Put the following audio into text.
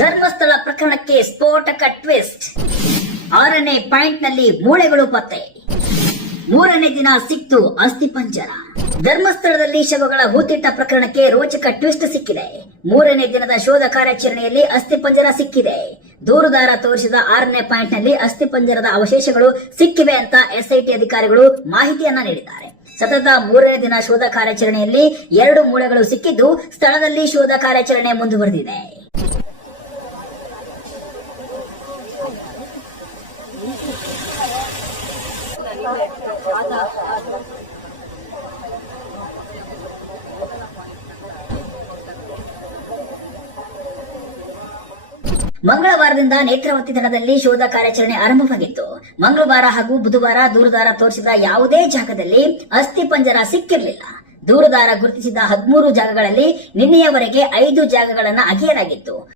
ಧರ್ಮಸ್ಥಳ ಪ್ರಕರಣಕ್ಕೆ ಸ್ಫೋಟಕ ಟ್ವಿಸ್ಟ್. ಆರನೇ ಪಾಯಿಂಟ್ನಲ್ಲಿ ಮೂಳೆಗಳು ಪತ್ತೆ. ಮೂರನೇ ದಿನ ಸಿಕ್ತು ಅಸ್ಥಿಪಂಜರ ಧರ್ಮಸ್ಥಳದಲ್ಲಿ ಶವಗಳ ಹೂತಿಟ್ಟ ಪ್ರಕರಣಕ್ಕೆ ರೋಚಕ ಟ್ವಿಸ್ಟ್ ಸಿಕ್ಕಿದೆ. ಮೂರನೇ ದಿನದ ಶೋಧ ಕಾರ್ಯಾಚರಣೆಯಲ್ಲಿ ಅಸ್ಥಿಪಂಜರ ಸಿಕ್ಕಿದೆ. ದೂರುದಾರ ತೋರಿಸಿದ ಆರನೇ ಪಾಯಿಂಟ್ನಲ್ಲಿ ಅಸ್ಥಿಪಂಜರದ ಅವಶೇಷಗಳು ಸಿಕ್ಕಿವೆ ಅಂತ ಎಸ್ಐಟಿ ಅಧಿಕಾರಿಗಳು ಮಾಹಿತಿಯನ್ನ ನೀಡಿದ್ದಾರೆ. ಸತತ ಮೂರನೇ ದಿನ ಶೋಧ ಕಾರ್ಯಾಚರಣೆಯಲ್ಲಿ ಎರಡು ಮೂಳೆಗಳು ಸಿಕ್ಕಿದ್ದು ಸ್ಥಳದಲ್ಲಿ ಶೋಧ ಕಾರ್ಯಾಚರಣೆ ಮುಂದುವರೆದಿದೆ. ಮಂಗಳವಾರದಿಂದ ನೇತ್ರಾವತಿ ದಡದಲ್ಲಿ ಶೋಧ ಕಾರ್ಯಾಚರಣೆ ಆರಂಭವಾಗಿತ್ತು. ಮಂಗಳವಾರ ಹಾಗೂ ಬುಧವಾರ ದೂರದಾರ ತೋರಿಸಿದ ಯಾವುದೇ ಜಾಗದಲ್ಲಿ ಅಸ್ಥಿ ಪಂಜರ ಸಿಕ್ಕಿರಲಿಲ್ಲ. ದೂರದಾರ ಗುರುತಿಸಿದ ಹದಿಮೂರು ಜಾಗಗಳಲ್ಲಿ ನಿನ್ನೆಯವರೆಗೆ ಐದು ಜಾಗಗಳನ್ನು ಅಗೆಯಲಾಗಿತ್ತು.